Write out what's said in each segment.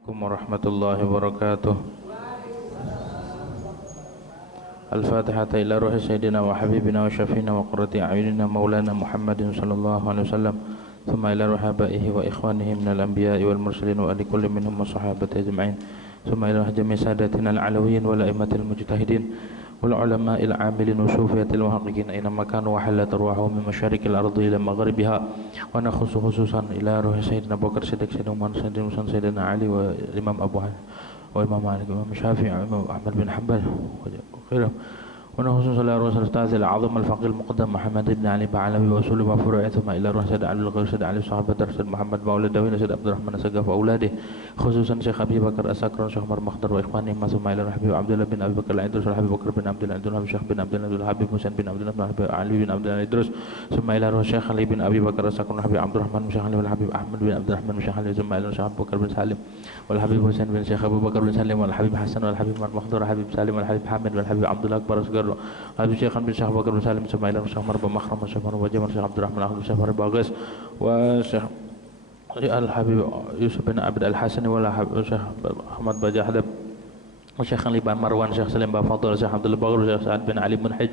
Assalamualaikum warahmatullahi wabarakatuh. Al-Fatihata ila ruhi sayyidina wa habibina wa syafiina wa qurrati a'yunina maulana Muhammadin sallallahu alaihi wasallam. Thumma ila ruhi abaihi wa ikhwanihi minal anbiya'i wal mursalin wa ali kulli minhum wa sahabati ajma'in. Thumma ila jami' sadatina al-alawiyyin wal a'immatil mujtahidin wal ulama'il 'amilin wa sufiyatil muhaqqiqin aina makanu wa halat arwahum min masyariqil ardi ila maghribiha wa nakhussu khususan ila ruhi sayyidina Abu Bakar Siddiq sayyidina Umar sayyidina Musa sayyidina Ali wa Imam Abu Hanifah wa Imam Malik wa Imam Syafi'i wa Imam Ahmad bin Hanbal wa khairum ونخصص على رؤوس الأستاذ العظيم الفقيه المقدم محمد بن علي بعلوي وأصول وفروع ثم إلى روح سيد علي الغير سيد علي صحابة سيد محمد مولد دوين سيد عبد الرحمن السقاف وأولاده خصوصا شيخ أبي بكر السكر شيخ عمر مخدر وإخوانهم ثم إلى روح حبيب عبد الله بن أبي بكر العيدروس والحبيب بكر بن عبد الله العيدروس الشيخ بن عبد الله الحبيب حسين بن عبد الله بن علي بن عبد الله العيدروس ثم إلى روح الشيخ علي بن أبي بكر السكر والحبيب عبد الرحمن بن شيخ علي والحبيب أحمد بن عبد الرحمن بن شيخ علي ثم إلى الشيخ أبو بكر بن سالم والحبيب حسين بن شيخ أبو بكر بن سالم والحبيب حسن والحبيب عمر مخدر والحبيب سالم والحبيب حامد والحبيب عبد الله أكبر أصغر والحبيب شيخ بن شيخ أبو بكر بن سالم ثم إلى الشيخ عمر بن مخرم والشيخ عمر وجمال الشيخ عبد الرحمن الأخضر والشيخ عمر باغس والشيخ الحبيب يوسف بن عبد الحسن والشيخ أحمد بجاحدب والشيخ علي بن مروان الشيخ سليم بن فضل الشيخ عبد الله بغر والشيخ سعد بن علي بن حج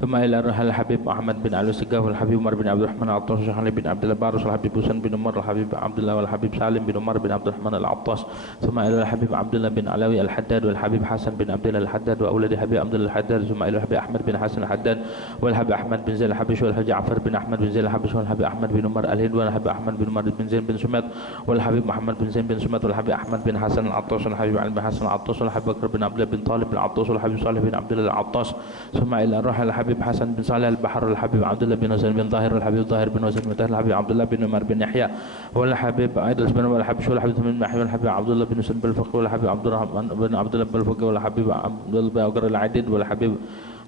ثم إلى روح الحبيب أحمد بن علي السقاف والحبيب عمر بن عبد الرحمن العطاس والشيخ علي بن عبد الله بارس والحبيب حسين بن عمر والحبيب عبد الله والحبيب سالم بن عمر بن عبد الرحمن العطاس ثم إلى الحبيب عبد الله بن علوي الحداد والحبيب حسن بن عبد الله الحداد وأولاد حبيب عبد الله الحداد ثم إلى الحبيب أحمد بن حسن الحداد والحبيب أحمد بن زيد الحبيش والحبيب جعفر بن أحمد بن زيد الحبيش والحبيب أحمد بن عمر الهند والحبيب أحمد بن عمر بن زيد بن سمات والحبيب محمد بن زيد بن سمات والحبيب أحمد بن حسن العطاس والحبيب علي بن حسن العطاس والحبيب بكر بن عبد الله بن طالب العطاس والحبيب صالح بن عبد الله العطاس ثم إلى روح الحبيب حسن بن صالح البحر والحبيب عبد الله بن حسين بن ظاهر والحبيب ظاهر بن حسين بن طاهر الحبيب عبد الله بن عمر بن يحيى والحبيب عيدروس بن والحبيب شو الحبيب من محمد والحبيب عبد الله بن حسين بن الفقيه والحبيب عبد الرحمن بن عبد الله بن الفقيه والحبيب عبد الله بن أوقر العديد والحبيب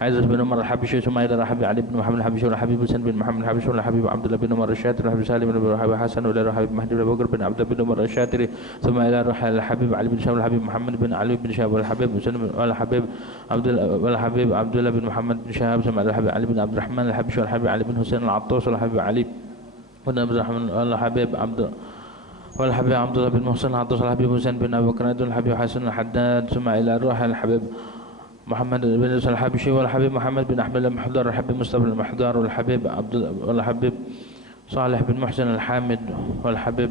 عيدروس بن عمر الحبيب شو ثم إلى الحبيب علي بن محمد الحبيب شو الحبيب حسين بن محمد الحبيب شو الحبيب عبد الله بن عمر الشاتري والحبيب سالم بن الحبيب حسن وإلى الحبيب مهدي بن بكر بن عبد الله بن عمر الشاتري ثم إلى الحبيب علي بن شاب والحبيب محمد بن علي بن شاب والحبيب حسين والحبيب عبد الله بن محمد بن شهاب ثم إلى الحبيب علي بن عبد الرحمن الحبيب شو الحبيب علي بن حسين العطاس والحبيب علي بن عبد الرحمن والحبيب عبد الله بن محسن العطاس والحبيب حسين بن أبي بكر والحبيب حسن الحداد ثم إلى روح الحبيب محمد بن يوسف الحبشي والحبيب محمد بن أحمد المحضر والحبيب مصطفى المحضر والحبيب والحبيب صالح بن محسن الحامد والحبيب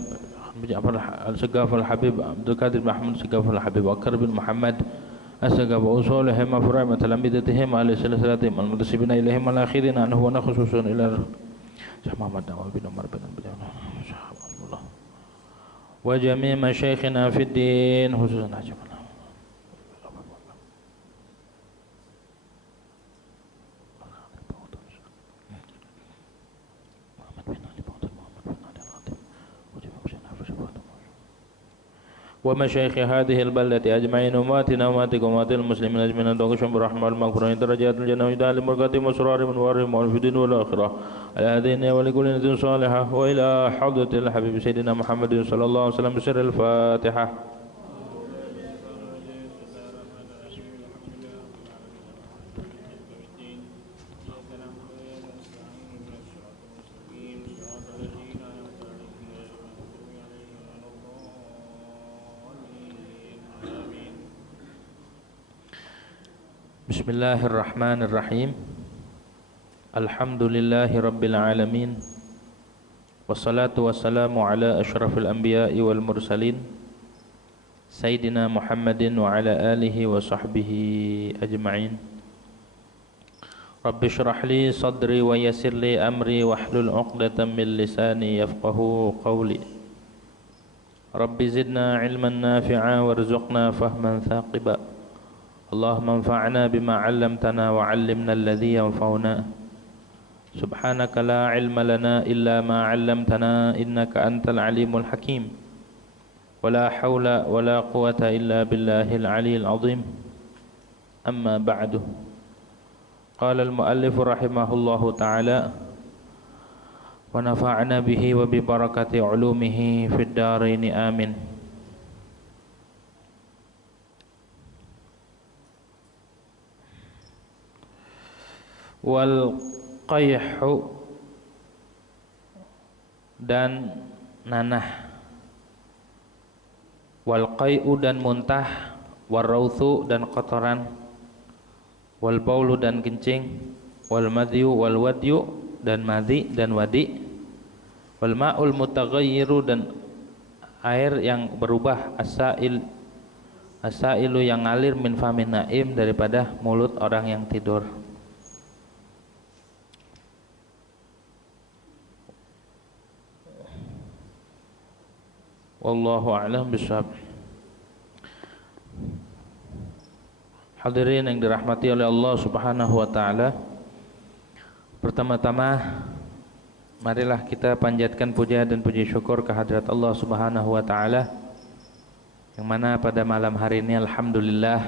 جعفر السقاف والحبيب عبد القادر بن أحمد السقاف والحبيب بكر بن محمد السقاف وأصولهم وفروع وتلامذتهم على سلسلتهم المنتسبين إليهم والآخرين عنه ونخصوصا إلى شيخ محمد نواوي بن عمر بن الله وجميع مشايخنا في الدين خصوصا عجبنا ومشايخ هذه البلدة أجمعين أماتنا أماتكم أمات المسلمين أجمعين دوقشهم برحمة المغفرة درجات الجنة وإدال المرقات وسرار من وارهم في الدين والآخرة على هذين ولكل نية صالحة وإلى حضرة الحبيب سيدنا محمد صلى الله عليه وسلم بسر الفاتحة. Bismillahirrahmanirrahim. Alhamdulillahi rabbil alamin. Wassalatu wassalamu ala asyrafil anbiya'i wal mursalin Sayyidina Muhammadin wa ala alihi wa sahbihi ajma'in. Rabbi syrah li sadri wa yassir li amri wahlul 'uqdatam min lisani yafqahu qawli. Rabbi zidna ilman nafi'a warzuqna fahman thaqiba. Allahumma anfa'na bima 'allamtana wa 'allimna alladhi yanfa'una. Subhanaka la 'ilma lana illa ma 'allamtana innaka antal 'alimul hakim. Wala haula wala quwwata illa billahil 'aliyyil 'azim. Amma ba'du. Qala al-muallif rahimahullahu ta'ala wa nafa'na bihi wa bi barakati 'ulumihi fid dharain amin. Wal qayhu dan nanah. wal qai'u dan muntah, wal rauthu dan kotoran, wal baulu dan kencing, wal madyu wal wadyu dan madhi dan wadi, wal ma'ul mutaghayyiru dan air yang berubah, asailu yang ngalir, min famin naim daripada mulut orang yang tidur. Wallahu a'lam bishawab. Hadirin yang dirahmati oleh Allah Subhanahu wa taala, pertama-tama marilah kita panjatkan puja dan puji syukur kehadirat Allah Subhanahu wa taala, yang mana pada malam hari ini alhamdulillah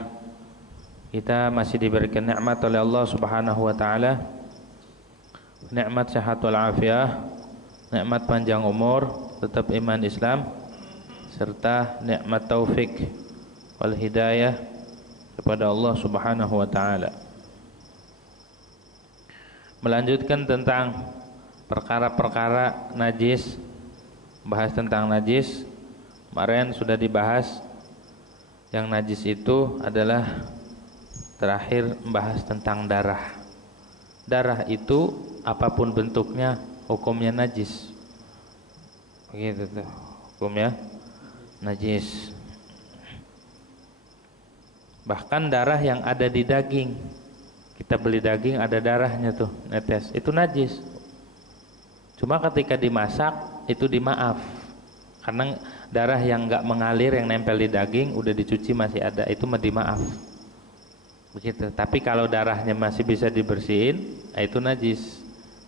kita masih diberikan nikmat oleh Allah Subhanahu wa taala, nikmat sehat wal afiah, nikmat panjang umur, tetap iman Islam, serta nikmat taufik wal hidayah kepada Allah Subhanahu wa taala. Melanjutkan tentang perkara-perkara najis, bahas tentang najis. Kemarin sudah dibahas yang najis itu adalah terakhir membahas tentang darah. Darah itu apapun bentuknya hukumnya najis. Begitu tuh hukumnya najis. Bahkan darah yang ada di daging, kita beli daging ada darahnya tuh netes, itu najis. Cuma ketika dimasak itu dimaaf, karena darah yang enggak mengalir yang nempel di daging udah dicuci masih ada, itu mah dimaaf. Begitu. Tapi kalau darahnya masih bisa dibersihin, itu najis.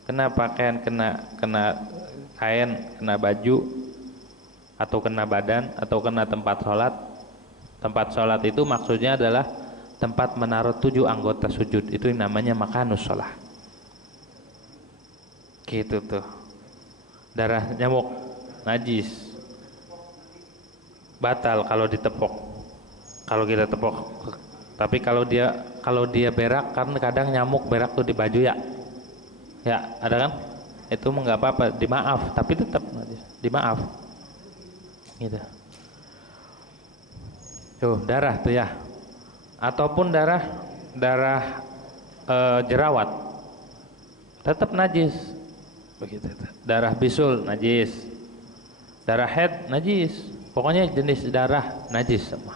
Kena pakaian, kena kain, kena baju, atau kena badan, atau kena tempat sholat. Tempat sholat itu maksudnya adalah tempat menaruh 7 anggota sujud, itu yang namanya makanus sholat. Gitu tuh. Darah nyamuk najis, batal kalau ditepok, kalau kita tepok. Tapi kalau dia berak, kan kadang nyamuk berak tuh di baju ya ada kan, itu nggak apa-apa, dimaaf, tapi tetap dimaaf gitu. Tuh darah tuh ya, ataupun darah jerawat tetap najis begitu. Darah bisul najis, darah haid najis, pokoknya jenis darah najis semua.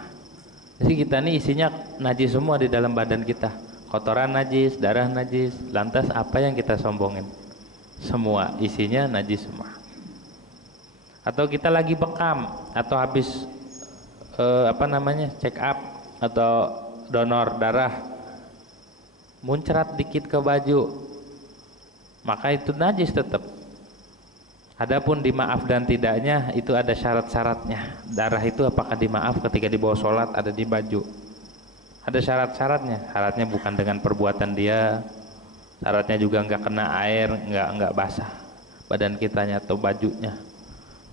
Jadi kita ini isinya najis semua di dalam badan kita, kotoran najis, darah najis. Lantas apa yang kita sombongin? Semua isinya najis semua. Atau kita lagi bekam, atau habis check up atau donor darah, muncrat dikit ke baju, maka itu najis tetap. Adapun dimaaf dan tidaknya itu ada syarat-syaratnya. Darah itu apakah dimaaf ketika dibawa sholat, ada di baju, ada syarat-syaratnya. Syaratnya bukan dengan perbuatan dia, syaratnya juga enggak kena air, enggak basah badan kitanya atau bajunya.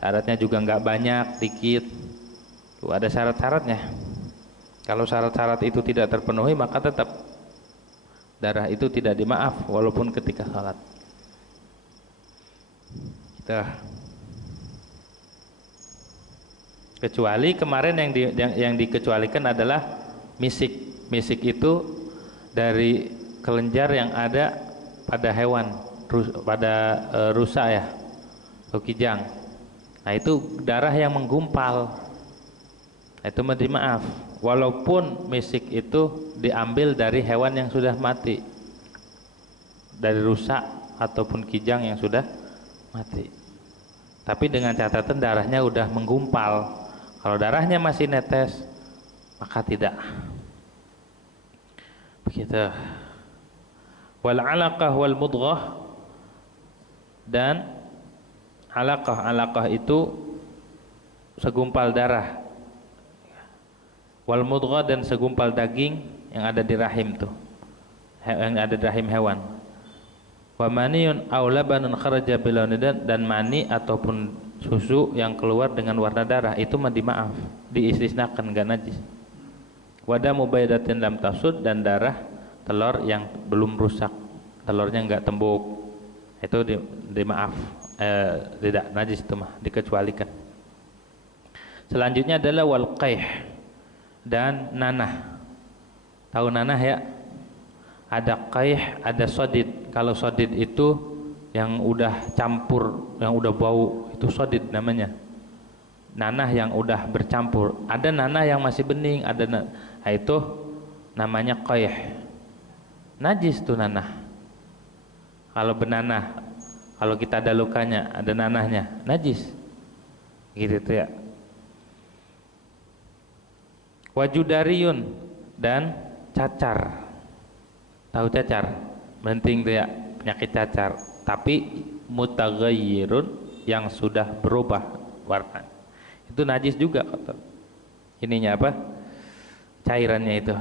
Syaratnya juga enggak banyak, dikit. Tuh ada syarat-syaratnya. Kalau syarat-syarat itu tidak terpenuhi, maka tetap darah itu tidak dimaaf walaupun ketika sholat. Kecuali kemarin yang dikecualikan adalah misik. Misik itu dari kelenjar yang ada pada hewan, pada rusa ya, atau kijang. Nah itu darah yang menggumpal, itu mesti maaf. Walaupun misik itu diambil dari hewan yang sudah mati, dari rusa ataupun kijang yang sudah mati, tapi dengan catatan darahnya udah menggumpal. Kalau darahnya masih netes, maka tidak. Begitu. Wal alaqah wal mudghah, dan alaqah itu segumpal darah. Wal mudghah dan segumpal daging yang ada di rahim tuh, yang ada di rahim hewan. Wa maniyun aw labanun kharaja bilawnidan, dan mani ataupun susu yang keluar dengan warna darah itu mah dimaaf, diistisnakan, enggak najis. Wa damu baydatin lam tasud, dan darah telur yang belum rusak, telurnya enggak tembuk, itu dimaaf, tidak najis, itu mah dikecualikan. Selanjutnya adalah wal qaih dan nanah. Tahu nanah ya? Ada qaih, ada sodid. Kalau sodid itu yang udah campur, yang udah bau, itu sodid namanya. Nanah yang udah bercampur. Ada nanah yang masih bening, itu namanya qaih. Najis tuh nanah. Kalau benanah, kalau kita ada lukanya, ada nanahnya, najis. Gitu tuh ya. Wajudariyun dan cacar. Tahu cacar? Penting tuh ya, penyakit cacar. Tapi mutaghayyirun, yang sudah berubah warna. Itu najis juga kotor. Ininya apa? Cairannya itu,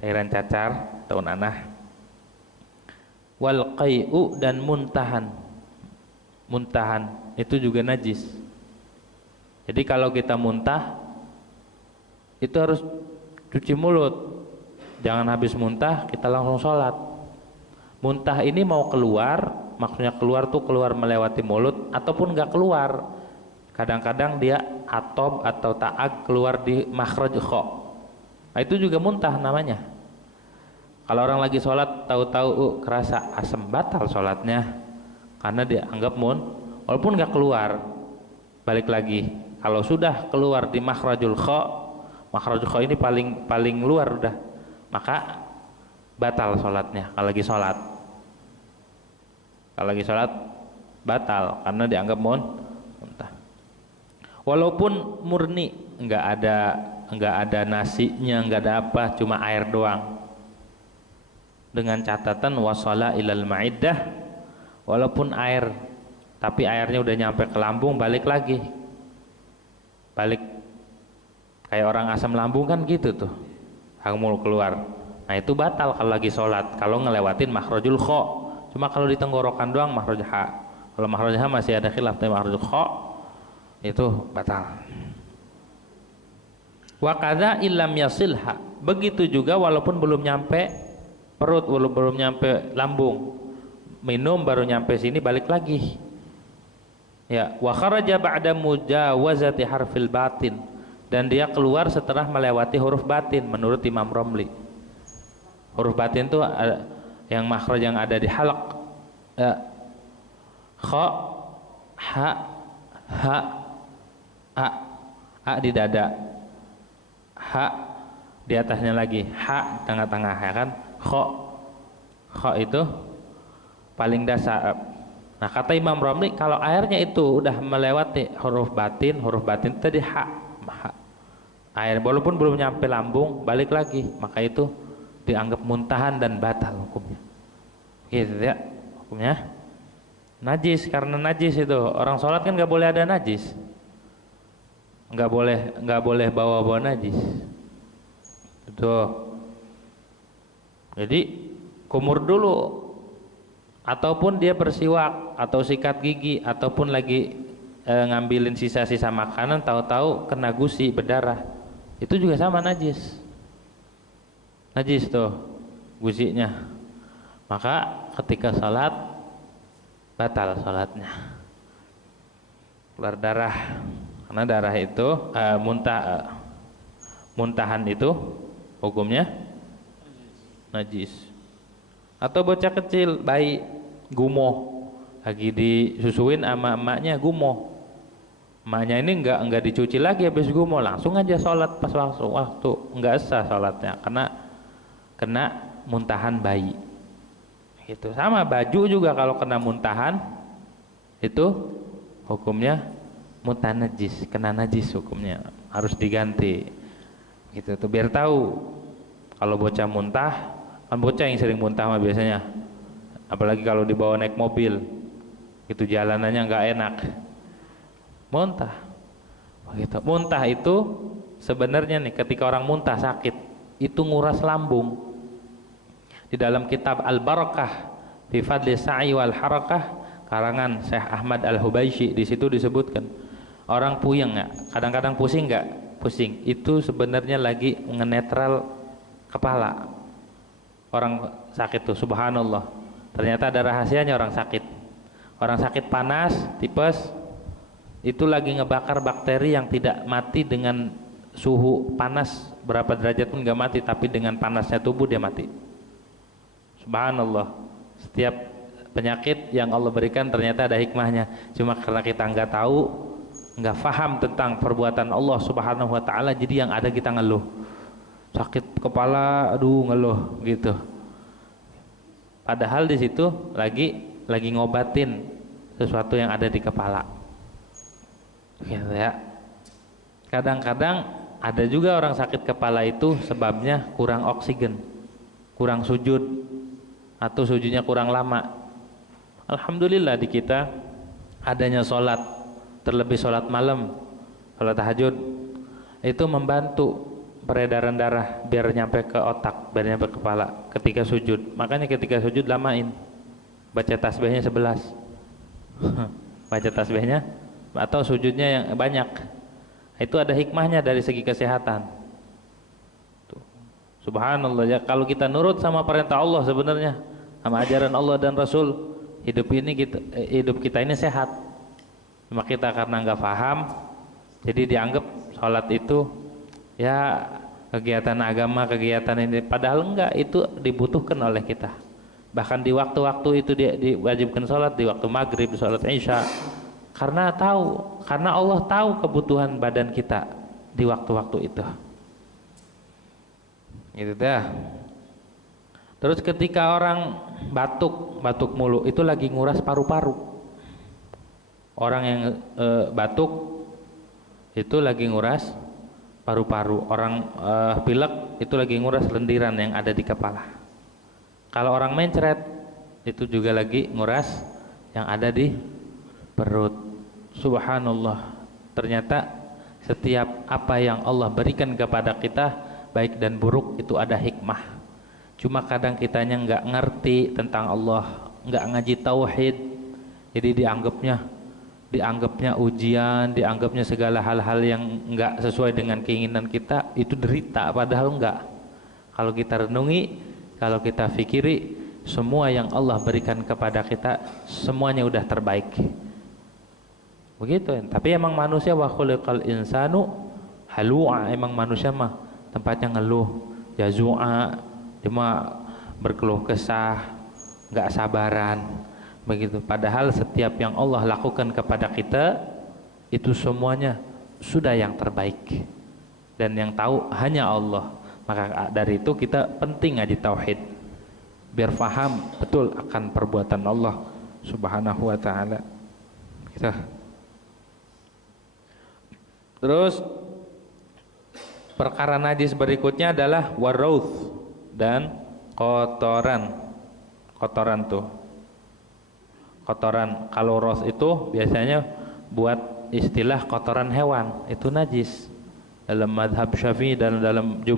cairan cacar atau nanah. Wal qai'u dan muntahan. Muntahan itu juga najis. Jadi kalau kita muntah itu harus cuci mulut. Jangan habis muntah kita langsung sholat. Muntah ini mau keluar, maksudnya keluar tuh keluar melewati mulut ataupun nggak keluar. Kadang-kadang dia atob atau ta'ag keluar di makhraj kha. Nah, itu juga muntah namanya. Kalau orang lagi sholat tahu-tahu kerasa asam, batal sholatnya karena dia anggap walaupun nggak keluar. Balik lagi, kalau sudah keluar di makhrajul kha, makhrajul kha ini paling luar udah, maka batal sholatnya. Kalau lagi sholat batal karena dianggap muntah. Walaupun murni, nggak ada nasinya, nggak ada apa, cuma air doang. Dengan catatan wasala ilal ma'iddah, walaupun air, tapi airnya udah nyampe ke lambung, balik lagi, kayak orang asam lambung kan gitu tuh, hangmul keluar. Nah itu batal kalau lagi sholat, kalau ngelewatin makhrajul kha. Cuma kalau di tenggorokan doang makhraj ha. Kalau makhraj ha masih ada khilaf, tapi makhrajul kha itu batal. Wa kadza illam yasilha, begitu juga walaupun belum nyampe perut, belum nyampe lambung, minum baru nyampe sini, balik lagi ya. Wa kharaja ba'da mujawazati harfil batin, dan dia keluar setelah melewati huruf batin menurut Imam Romli. Huruf batin itu yang makhraj yang ada di halaq ya. Kha, ha, ha, a di dada, ha di atasnya lagi, ha tengah-tengah ya kan. Kha itu paling dasar. Nah kata Imam Romli, kalau airnya itu udah melewati huruf batin tadi ha, air walaupun belum nyampe lambung, balik lagi, maka itu dianggap muntahan dan batal hukumnya. Gitu ya, hukumnya najis. Karena najis itu orang sholat kan nggak boleh ada najis, nggak boleh bawa najis itu. Jadi kumur dulu, ataupun dia bersiwak atau sikat gigi, ataupun lagi ngambilin sisa-sisa makanan, tahu-tahu kena gusi berdarah, itu juga sama najis tuh gusinya. Maka ketika salat batal salatnya, keluar darah, karena darah itu muntahan itu hukumnya najis. Atau bocah kecil, bayi gumoh, lagi disusuin sama emaknya, gumoh, emaknya ini enggak dicuci lagi, habis gumoh langsung aja sholat pas waktu enggak sah sholatnya karena kena muntahan bayi. Itu sama baju juga, kalau kena muntahan itu hukumnya mutanajis, kena najis hukumnya, harus diganti. Gitu tuh biar tahu. Kalau bocah muntah, kan bocah yang sering muntah mah biasanya, apalagi kalau dibawa naik mobil, itu jalanannya nggak enak, muntah. Begitu. Muntah itu sebenarnya nih, ketika orang muntah sakit, itu nguras lambung. Di dalam kitab Al-Barakah fi Fadli Sa'i wal Harakah karangan Syekh Ahmad Al-Hubaisy, di situ disebutkan orang puyeng ya, kadang-kadang pusing nggak? Pusing. Itu sebenarnya lagi ngenetral kepala. Orang sakit tuh, subhanallah, ternyata ada rahasianya. Orang sakit panas, tipes, itu lagi ngebakar bakteri yang tidak mati dengan suhu panas berapa derajat pun nggak mati, tapi dengan panasnya tubuh dia mati. Subhanallah. Setiap penyakit yang Allah berikan ternyata ada hikmahnya. Cuma karena kita nggak tahu, nggak faham tentang perbuatan Allah Subhanahu wa taala, jadi yang ada kita ngeluh. Sakit kepala, aduh ngeluh gitu. Padahal di situ lagi ngobatin sesuatu yang ada di kepala. Gitu ya. Kadang-kadang ada juga orang sakit kepala itu sebabnya kurang oksigen, kurang sujud, atau sujudnya kurang lama. Alhamdulillah di kita adanya sholat, terlebih sholat malam, sholat tahajud, itu membantu peredaran darah biar nyampe ke otak, biar nyampe ke kepala ketika sujud. Makanya ketika sujud lamain, baca tasbihnya 11 baca tasbihnya atau sujudnya yang banyak. Itu ada hikmahnya dari segi kesehatan. Tuh. Subhanallah ya, kalau kita nurut sama perintah Allah sebenarnya, sama ajaran Allah dan Rasul, hidup kita ini sehat. Cuma kita karena nggak paham, jadi dianggap sholat itu ya kegiatan agama, kegiatan ini, padahal enggak, itu dibutuhkan oleh kita. Bahkan di waktu-waktu itu diwajibkan sholat, di waktu maghrib, di sholat isya, karena Allah tahu kebutuhan badan kita di waktu-waktu itu. Gitu dah. Terus ketika orang batuk mulu, itu lagi nguras paru-paru. Orang yang batuk itu lagi nguras paru-paru. Orang pilek itu lagi nguras lendiran yang ada di kepala. Kalau orang mencret itu juga lagi nguras yang ada di perut. Subhanallah. Ternyata setiap apa yang Allah berikan kepada kita, baik dan buruk, itu ada hikmah. Cuma kadang kitanya nggak ngerti tentang Allah, nggak ngaji tauhid, jadi dianggapnya ujian, dianggapnya segala hal-hal yang nggak sesuai dengan keinginan kita, itu derita. Padahal enggak. Kalau kita renungi, kalau kita fikiri, semua yang Allah berikan kepada kita semuanya udah terbaik. Begitu. Tapi emang manusia wa khuliqal insanu halu'a, emang manusia mah tempatnya ngeluh, jazua, cuma berkeluh kesah, nggak sabaran. Begitu. Padahal setiap yang Allah lakukan kepada kita itu semuanya sudah yang terbaik, dan yang tahu hanya Allah. Maka dari itu kita penting ngaji tauhid biar faham betul akan perbuatan Allah Subhanahu wa taala. Gitu. Terus perkara najis berikutnya adalah warauth dan kotoran. Kotoran, kalau ros itu biasanya buat istilah kotoran hewan, itu najis. Dalam madhab Syafi'i dan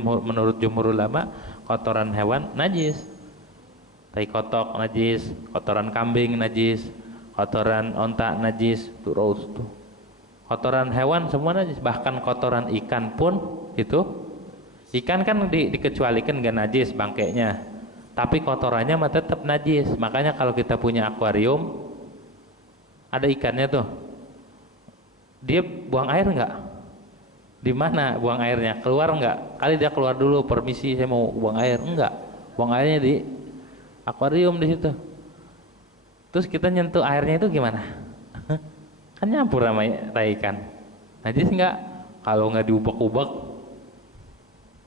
menurut jumhur ulama, kotoran hewan najis. Tai kotok najis, kotoran kambing najis, kotoran onta najis, itu ros tuh. Kotoran hewan semua najis, bahkan kotoran ikan pun itu. Ikan kan dikecualikan gak najis bangkainya, tapi kotorannya mah tetap najis. Makanya kalau kita punya akuarium, ada ikannya tuh, dia buang air nggak? Di mana buang airnya? Keluar nggak? Kali dia keluar dulu, permisi saya mau buang air. Enggak, buang airnya di akuarium di situ. Terus kita nyentuh airnya itu gimana? Kan nyampur sama tai ikan. Najis nggak? Kalau nggak diubek-ubek,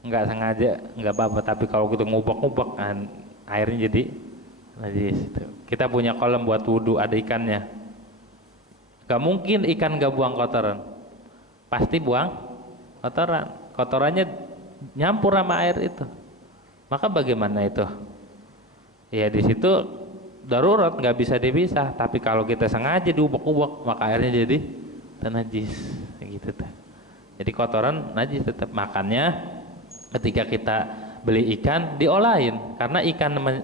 nggak sengaja nggak apa-apa. Tapi kalau kita ngubek-ngubek, kan airnya jadi najis. Kita punya kolam buat wudhu, ada ikannya. Gak mungkin ikan gak buang kotoran, pasti buang kotoran. Kotorannya nyampur sama air itu. Maka bagaimana itu? Ya di situ darurat, nggak bisa dipisah. Tapi kalau kita sengaja diubek-ubek, maka airnya jadi najis. Gitu tuh. Jadi kotoran najis tetap. Makannya ketika kita beli ikan diolahin, karena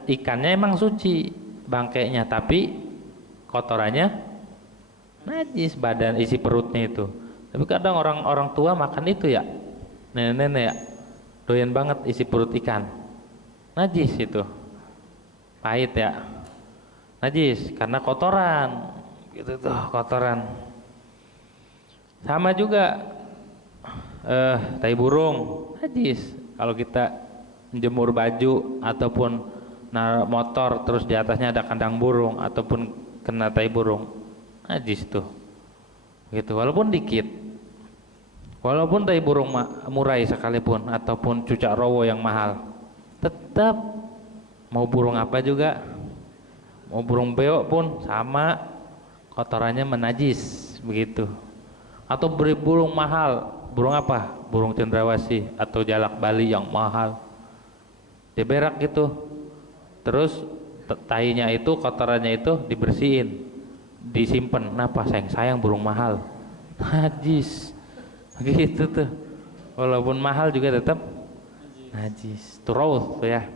ikannya emang suci bangkainya, tapi kotorannya najis, badan isi perutnya itu. Tapi kadang orang tua makan itu ya, nenek-nenek ya, doyan banget isi perut ikan, najis itu, pahit ya, najis karena kotoran gitu tuh, kotoran. Sama juga tai burung najis. Kalau kita menjemur baju ataupun naruh motor terus di atasnya ada kandang burung ataupun kena tai burung, najis tuh. Gitu, walaupun dikit. Walaupun tai burung murai sekalipun ataupun cucak rowo yang mahal, tetap mau burung apa juga, mau burung beo pun sama, kotorannya menajis begitu. Atau beri burung mahal, burung apa? Burung cendrawasih atau jalak Bali yang mahal, diberak gitu. Terus tainya itu, kotorannya itu dibersihin, disimpan. Kenapa? Sayang burung mahal, najis. Gitu tuh, walaupun mahal juga tetap najis. Tuh ya,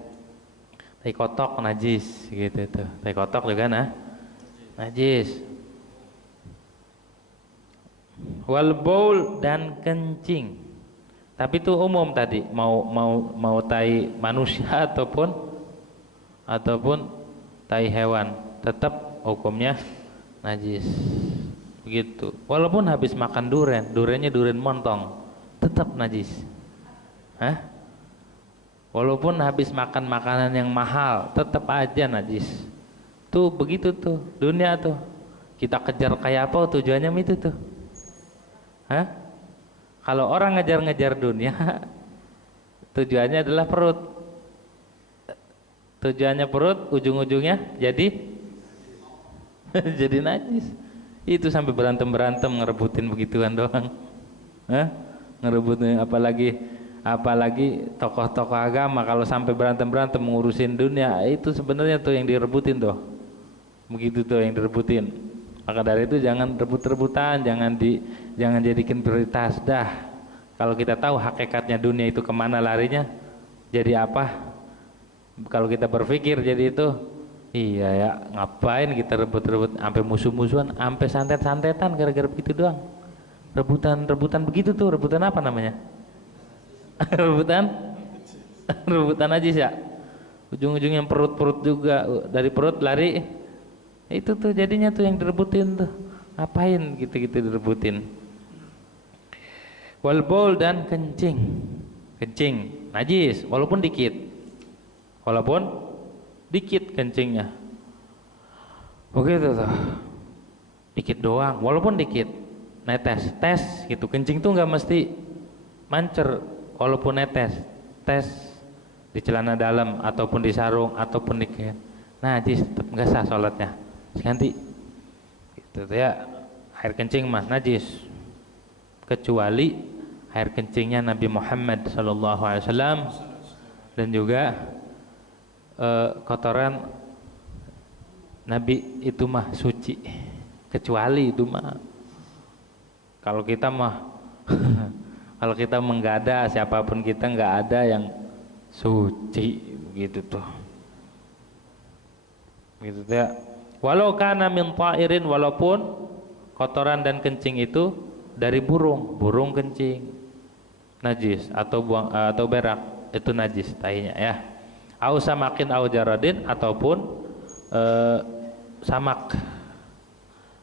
tai kotok najis gitu tuh, tai kotok juga najis. Wal baul dan kencing, tapi itu umum tadi, mau tai manusia ataupun tai hewan, tetap hukumnya najis. Begitu. Walaupun habis makan durennya durian montong, tetap najis. Walaupun habis makan makanan yang mahal, tetap aja najis. Tuh begitu tuh dunia tuh. Kita kejar kayak apa tujuannya itu tuh? Kalau orang ngejar-ngejar dunia, tujuannya adalah perut. Tujuannya perut, ujung-ujungnya jadi jadi najis. Itu sampai berantem ngerebutin begituan doang. Ngerebutin, apalagi tokoh-tokoh agama kalau sampai berantem mengurusin dunia, itu sebenarnya tuh yang direbutin tuh. Begitu tuh yang direbutin. Maka dari itu jangan rebut-rebutan, jangan jadikan prioritas dah. Kalau kita tahu hakikatnya dunia itu kemana larinya, jadi apa? Kalau kita berpikir jadi itu, iya ya, ngapain kita rebut-rebut sampai musuh-musuhan, sampai santet-santetan gara-gara begitu doang. Rebutan begitu tuh, rebutan apa namanya? rebutan najis ya. Ujung-ujungnya perut juga, dari perut lari. Itu tuh jadinya tuh yang direbutin tuh. Ngapain gitu-gitu direbutin? Wal baul dan kencing. Kencing najis walaupun dikit. Kencingnya. Begitu tuh. Dikit doang, walaupun dikit. Netes gitu. Kencing tuh nggak mesti mancer, walaupun netes. Tes di celana dalam ataupun di sarung ataupun di kain. Najis, tetap nggak sah sholatnya. Ganti. Gitu tuh ya. Air kencing mah najis. Kecuali air kencingnya Nabi Muhammad SAW dan juga kotoran Nabi itu mah suci, kecuali itu mah kalau kita mah kalau kita menggada siapapun kita nggak ada yang suci begitu tuh, gitu ya. Walau kana min ta'irin, walaupun kotoran dan kencing itu dari burung kencing najis, atau berak itu najis tainya ya. Au samakin au jaradin, ataupun samak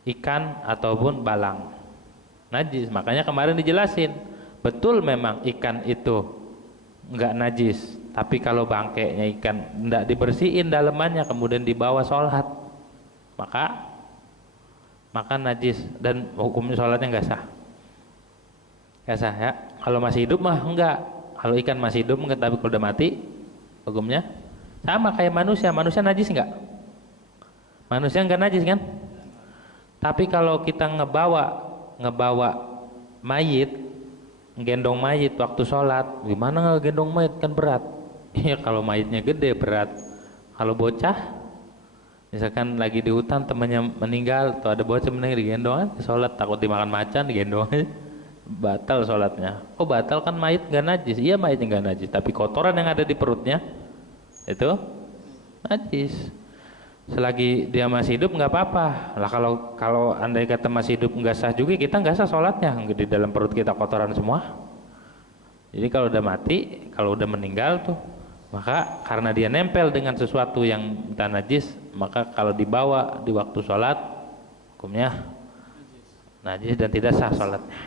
ikan ataupun balang najis. Makanya kemarin dijelasin, betul memang ikan itu enggak najis, tapi kalau bangkainya ikan enggak dibersihin dalemannya kemudian dibawa sholat, maka najis dan hukumnya sholatnya enggak sah. Enggak sah ya. Kalau masih hidup mah enggak. Kalau ikan masih hidup enggak, tapi kalau udah mati hukumnya sama kayak manusia. Manusia najis enggak? Manusia enggak najis kan? Tapi kalau kita ngebawa mayit, gendong mayit waktu sholat, gimana ngegendong mayit, kan berat. Iya, kalau mayitnya gede berat. Kalau bocah, misalkan lagi di hutan temannya meninggal, atau ada bocah meninggal digendong aja sholat, takut dimakan macan digendong aja, batal sholatnya. Oh batal, kan mayit nggak najis. Iya mayitnya nggak najis, tapi kotoran yang ada di perutnya itu najis. Selagi dia masih hidup nggak apa-apa lah. Kalau andai kata masih hidup nggak sah juga, kita nggak sah sholatnya, di dalam perut kita kotoran semua. Jadi kalau udah mati, kalau udah meninggal tuh, maka karena dia nempel dengan sesuatu yang entah najis, maka kalau dibawa di waktu sholat hukumnya najis dan tidak sah sholatnya.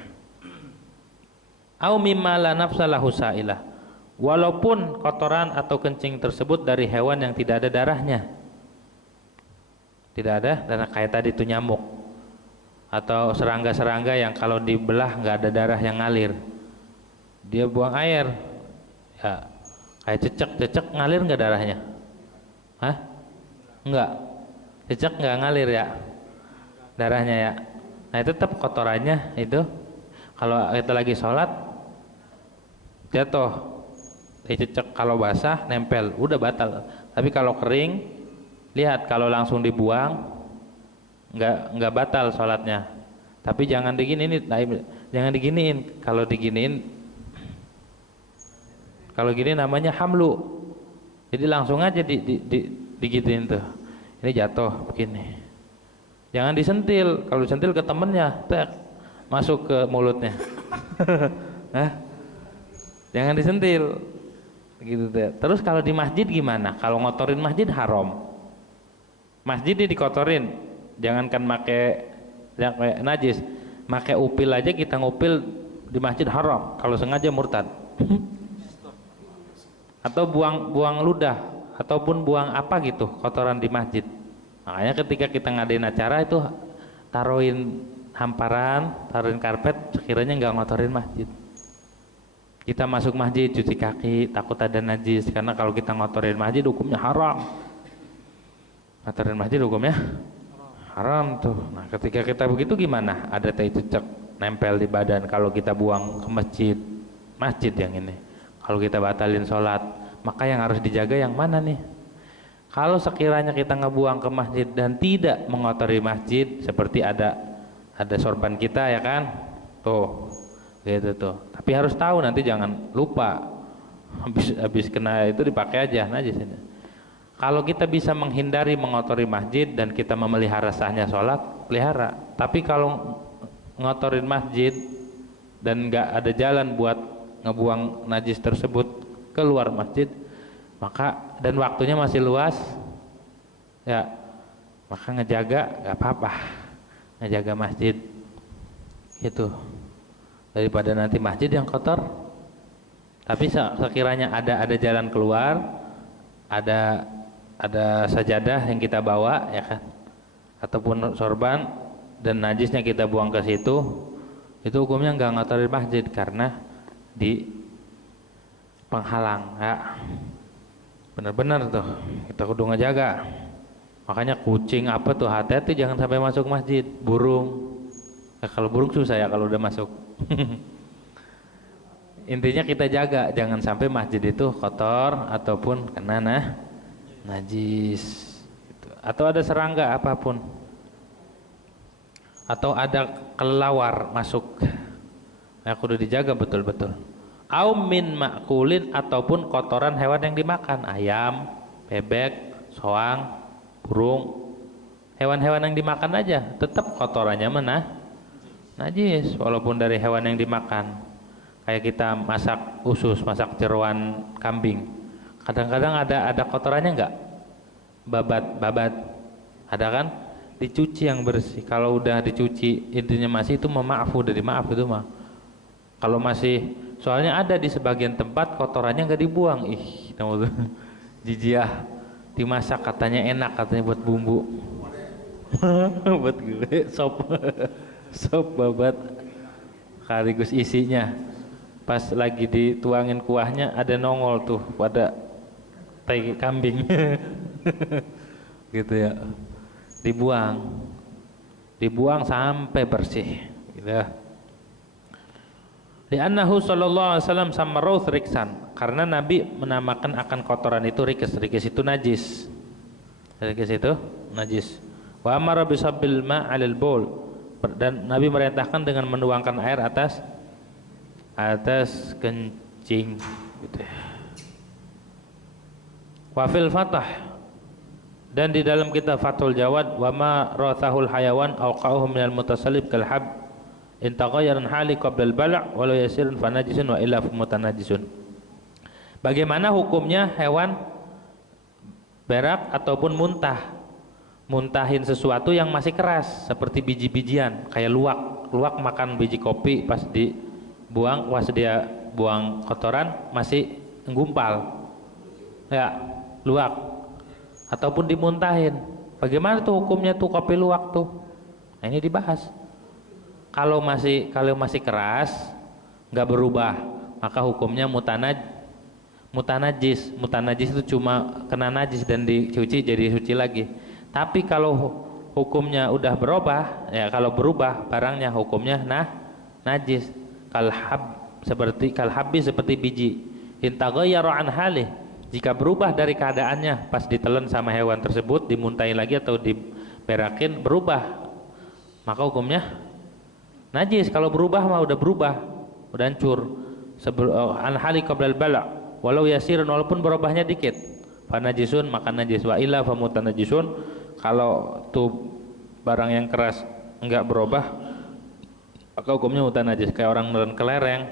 Au mimma la nafsa lahu sa'ilah, walaupun kotoran atau kencing tersebut dari hewan yang tidak ada darahnya, tidak ada darah, kayak tadi itu nyamuk atau serangga-serangga yang kalau dibelah nggak ada darah yang ngalir, dia buang air, ya kayak cecek ngalir nggak darahnya? Hah? Enggak, cecek nggak ngalir ya darahnya ya. Nah itu tetap kotorannya itu, kalau kita lagi sholat jatuh, cecek kalau basah nempel udah batal. Tapi kalau kering, lihat kalau langsung dibuang nggak batal sholatnya. Tapi jangan diginiin, jangan diginiin. Kalau diginiin, kalau gini namanya hamlu. Jadi langsung aja digituin tuh. Ini jatuh begini. Jangan disentil. Kalau disentil ke temennya, masuk ke mulutnya. Hah? Jangan disentil. Gitu tuh. Terus kalau di masjid gimana? Kalau ngotorin masjid haram. Masjid dikotorin. Jangankan make najis, make upil aja kita ngupil di masjid haram. Kalau sengaja murtad. Atau buang ludah ataupun buang apa gitu kotoran di masjid. Makanya ketika kita ngadain acara itu taruhin hamparan, taruhin karpet, sekiranya nggak ngotorin masjid. Kita masuk masjid cuci kaki, takut ada najis, karena kalau kita ngotorin masjid hukumnya haram. Ngotorin masjid hukumnya haram tuh. Nah ketika kita begitu gimana? Ada tai cecek nempel di badan, kalau kita buang ke masjid yang ini. Kalau kita batalin sholat, maka yang harus dijaga yang mana nih? Kalau sekiranya kita ngebuang ke masjid dan tidak mengotori masjid, seperti ada sorban kita ya kan, tuh gitu tuh. Tapi harus tahu, nanti jangan lupa, habis kena itu dipakai aja najis ini. Kalau kita bisa menghindari mengotori masjid dan kita memelihara sahnya sholat, pelihara. Tapi kalau ngotorin masjid dan nggak ada jalan buat ngebuang najis tersebut keluar masjid, maka dan waktunya masih luas ya, maka ngejaga nggak apa-apa, ngejaga masjid itu daripada nanti masjid yang kotor. Tapi sekiranya ada jalan keluar, ada sajadah yang kita bawa ya kan, ataupun sorban dan najisnya kita buang ke situ, itu hukumnya nggak ngotorin masjid karena di penghalang ya. Benar-benar tuh kita kudu ngejaga. Makanya kucing apa tuh hati-hati jangan sampai masuk masjid. Burung, kalau burung susah ya kalau udah masuk. Intinya kita jaga jangan sampai masjid itu kotor ataupun kena najis gitu. Atau ada serangga apapun, atau ada kelelawar masuk, ya kudu dijaga betul-betul. Au min makulin, ataupun kotoran hewan yang dimakan, ayam, bebek, soang, burung, hewan-hewan yang dimakan aja tetap kotorannya najis walaupun dari hewan yang dimakan. Kayak kita masak usus, masak jeroan kambing, kadang-kadang ada kotorannya enggak? Babat ada kan, dicuci yang bersih. Kalau udah dicuci intinya masih itu maaf itu mah. Kalau masih, soalnya ada di sebagian tempat kotorannya nggak dibuang, jijiah, dimasak katanya enak, katanya buat bumbu, buat gulai, sop babat, sekaligus isinya. Pas lagi dituangin kuahnya ada nongol tuh pada tai kambing, gitu ya, dibuang sampai bersih, gitu. Li'annahu sallallahu alaihi wasallam sammarau riksan, karena Nabi menamakan akan kotoran itu rikis itu najis. Rikis itu najis. Wa amara bisabbil ma' 'alal baul, dan Nabi merintahkan dengan menuangkan air atas kencing gitu. Wa fil Fathah, dan di dalam kitab Fathul Jawad, wa ma rathahul hayawan aw qa'uhu minal mutasallib kal hab in taghayyaran hali qabla al-bala' walau yasirun fa najisun wa illa mutanajisun. Bagaimana hukumnya hewan berak ataupun muntahin sesuatu yang masih keras seperti biji-bijian, kayak luwak makan biji kopi pas buang, pas dia buang kotoran masih nggumpal, ya luwak, ataupun dimuntahin. Bagaimana tuh hukumnya tuh kopi luwak tuh? Nah, ini dibahas. Kalau masih keras, nggak berubah, maka hukumnya mutanajis. Mutanajis itu cuma kena najis dan dicuci jadi suci lagi. Tapi kalau hukumnya udah berubah, ya kalau berubah barangnya hukumnya najis. Kalhabbi seperti biji. Intaghayyara an halih, jika berubah dari keadaannya pas ditelan sama hewan tersebut, dimuntahin lagi atau diberakin berubah, maka hukumnya najis. Kalau berubah mah udah berubah, udah hancur. An hali qabla al-bala' walau yasirun, walaupun berubahnya dikit, fa najisun maka najis. Wa illa fa mutanajisun, kalau tuh barang yang keras enggak berubah maka hukumnya mutanajis. Kayak orang nelen kelereng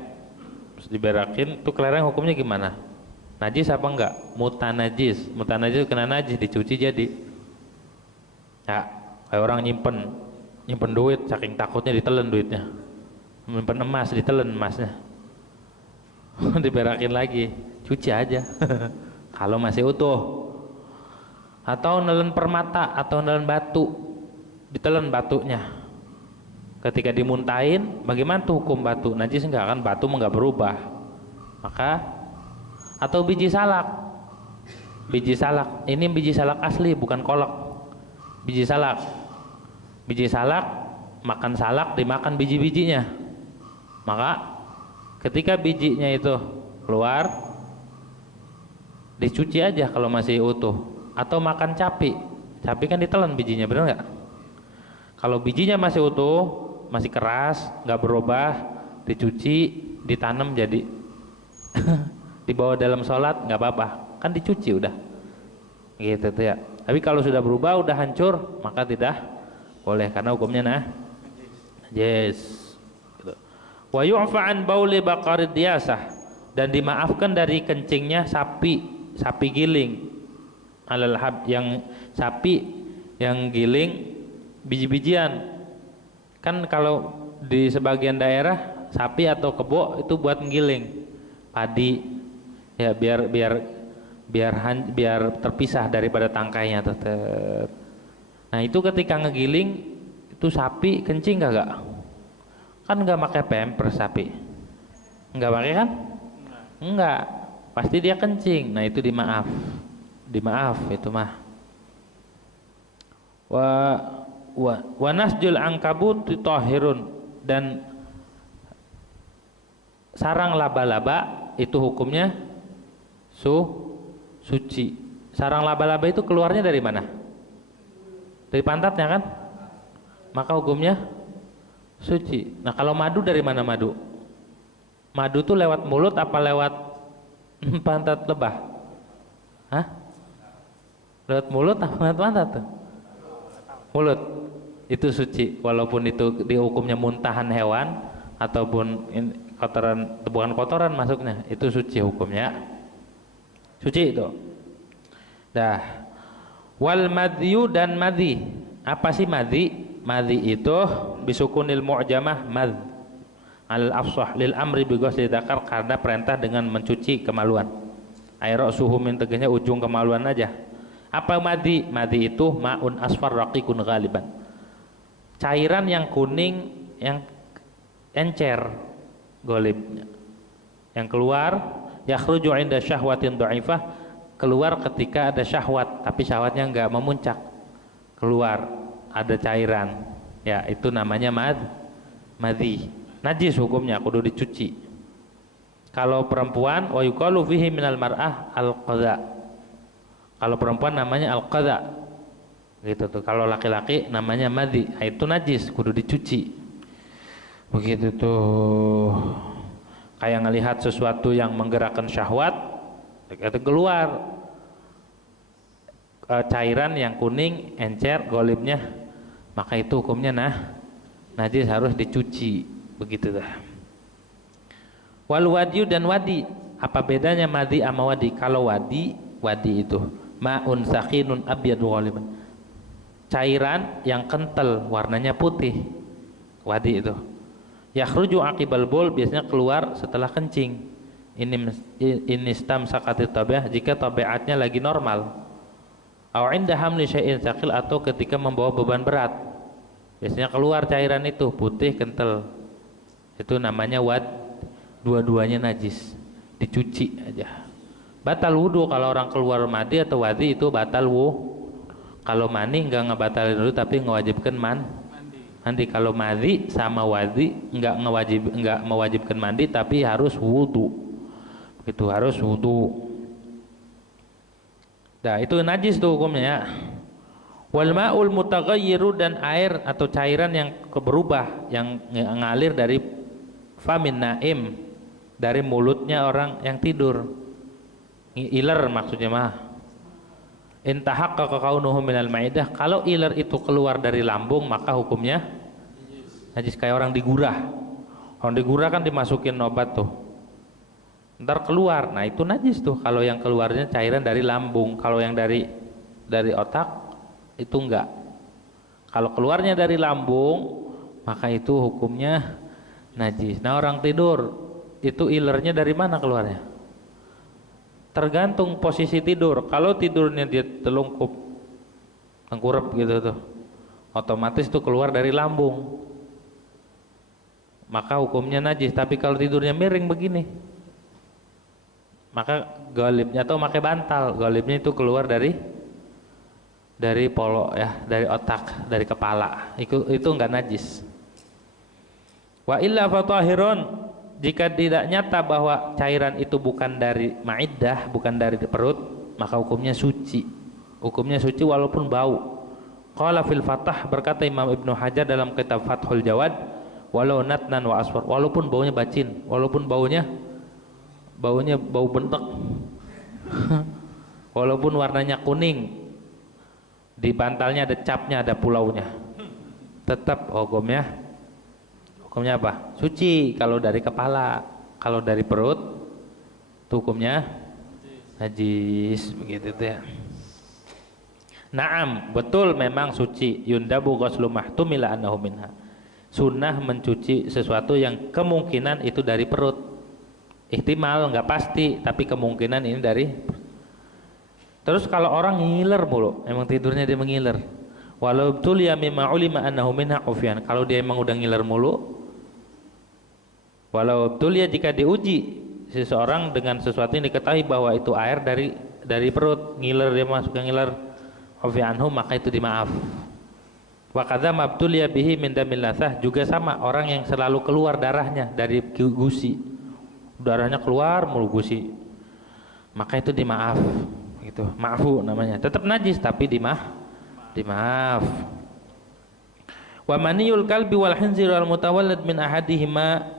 terus diberakin, tuh kelereng hukumnya gimana? Najis apa enggak? Mutanajis. Mutanajis kena najis, dicuci jadi. Ya, kayak orang nyimpen duit saking takutnya ditelen duitnya. Nyimpen emas ditelen emasnya. Diberakin lagi, cuci aja. Kalau masih utuh. Atau nelen permata atau nelen batu, ditelen batunya. Ketika dimuntahin, bagaimana tuh hukum batu? Najis enggak? Kan batu enggak berubah. Maka, atau biji salak. Biji salak, ini biji salak asli bukan kolak. Biji salak. Biji salak, makan salak dimakan biji-bijinya. Maka ketika bijinya itu keluar, dicuci aja kalau masih utuh. Atau makan capi. Capi kan ditelan bijinya, benar nggak? Kalau bijinya masih utuh, masih keras, nggak berubah, dicuci, ditanam jadi dibawa dalam sholat nggak apa-apa, kan dicuci udah, gitu tuh ya. Tapi kalau sudah berubah, udah hancur, maka tidak boleh karena hukumnya najis. Wa yu'fa an bauli baqarid diyasah, dan dimaafkan dari kencingnya sapi giling. Alal hab, yang sapi yang giling biji-bijian. Kan kalau di sebagian daerah sapi atau kebo itu buat ngiling padi, ya biar terpisah daripada tangkainya. Nah itu ketika ngegiling itu sapi kencing kagak? Kan nggak pakai pampers sapi, nggak pakai kan? Nggak, pasti dia kencing. Nah itu dimaaf itu mah. Wa nasjul ankabut tahirun, dan sarang laba-laba itu hukumnya suci. Sarang laba-laba itu keluarnya dari mana? Dari pantatnya kan? Maka hukumnya suci. Nah kalau madu dari mana madu? Madu tuh lewat mulut apa lewat pantat lebah? Hah? Lewat mulut apa lewat pantat tuh? Mulut. Itu suci, walaupun itu dihukumnya muntahan hewan ataupun kotoran, bukan kotoran masuknya, itu suci hukumnya. Suci itu. Dah. Wal madyu, dan madhi. Apa sih madhi? Madhi itu bisukunil mu'jamah mad al afsah lil amri bi ghusli dzakar, karena perintah dengan mencuci kemaluan. Aira suhu min, teganya ujung kemaluan aja. Apa madhi? Madhi itu ma'un asfar raqiqun ghaliban, cairan yang kuning yang encer golibnya, yang keluar yakhruju inda syahwatin dhaifah, keluar ketika ada syahwat tapi syahwatnya enggak memuncak, keluar ada cairan, ya itu namanya madhi. Najis hukumnya, kudu dicuci. Kalau perempuan wa yuqalu fihi minal mar'ah al-qadha, kalau perempuan namanya al-qadha gitu tuh. Kalau laki-laki namanya madhi, itu najis, kudu dicuci. Begitu tuh. Kayak ngelihat sesuatu yang menggerakkan syahwat, itu keluar cairan yang kuning encer golibnya, maka itu hukumnya najis, harus dicuci. Begitu dah. Wal wadi, dan wadi, apa bedanya madhi sama wadi? Kalau wadi itu ma'un sakhinun abyadu ghaliban, cairan yang kental warnanya putih, wadi itu. Yakhruju aqibal bol, biasanya keluar setelah kencing. Ini stamsakatit tabi'ah, jika tabiatnya lagi normal. Aw inda hamli syai'in tsaqil, atau ketika membawa beban berat. Biasanya keluar cairan itu putih kental. Itu namanya wad, dua-duanya najis. Dicuci aja. Batal wudu kalau orang keluar madi atau wadi, itu batal Kalau mani enggak ngebatalin dulu tapi ngewajibkan mandi. Kalau madi sama wadi enggak mewajibkan mandi tapi harus wudu. Itu harus wudu. Nah, itu najis tuh hukumnya ya. Wal ma'ul mutaghayyiru, dan air atau cairan yang berubah, yang ngalir dari famin naim, dari mulutnya orang yang tidur. Iler maksudnya mah. Intahaqqa kaunuhu minal maidah, kalau iler itu keluar dari lambung maka hukumnya najis. Kayak orang digurah. Orang digurah kan dimasukin obat tuh, ntar keluar, nah itu najis tuh kalau yang keluarnya cairan dari lambung. Kalau yang dari otak itu enggak. Kalau keluarnya dari lambung maka itu hukumnya najis. Nah, orang tidur itu ilernya dari mana keluarnya? Tergantung posisi tidur. Kalau tidurnya dia telungkup, tengkurap gitu tuh, otomatis tuh keluar dari lambung, maka hukumnya najis. Tapi kalau tidurnya miring begini, maka galibnya, atau pakai bantal, galibnya itu keluar dari polo ya, dari otak, dari kepala, itu enggak najis. Wa illa fatahirun, jika tidak nyata bahwa cairan itu bukan dari ma'iddah, bukan dari perut, maka hukumnya suci. Hukumnya suci walaupun bau. Qala fil Fathah, berkata Imam Ibnu Hajar dalam kitab Fathul Jawad, walau natnan wa asfar, walaupun baunya bacin, walaupun baunya bau bentek, walaupun warnanya kuning, di bantalnya ada capnya, ada pulaunya, tetap hukumnya apa? Suci kalau dari kepala. Kalau dari perut itu hukumnya najis, begitu ya. Naam, betul memang suci. Yundabu ghuslu mahtumila annahu minha. Sunnah mencuci sesuatu yang kemungkinan itu dari perut. Ihtimal, enggak pasti, tapi kemungkinan ini dari. Terus kalau orang ngiler mulu, emang tidurnya dia mengiler. Walau tuliya mimma ulima annahu minha ufyan. Kalau dia emang udah ngiler mulu, walau tuliya, jika diuji seseorang dengan sesuatu yang diketahui bahwa itu air dari perut, ngiler, dia masuk ke ngiler, ufyanhu, maka itu dimaaf. Wa kadza mabtuliya bihi min damil latsah, juga sama orang yang selalu keluar darahnya dari gusi, darahnya keluar mulu gusi, maka itu dimaaf. Gitu, maafu namanya. Tetap najis tapi dimaaf. Wa maniyul kalbi wal khinzir wal mutawallid min ahadihima,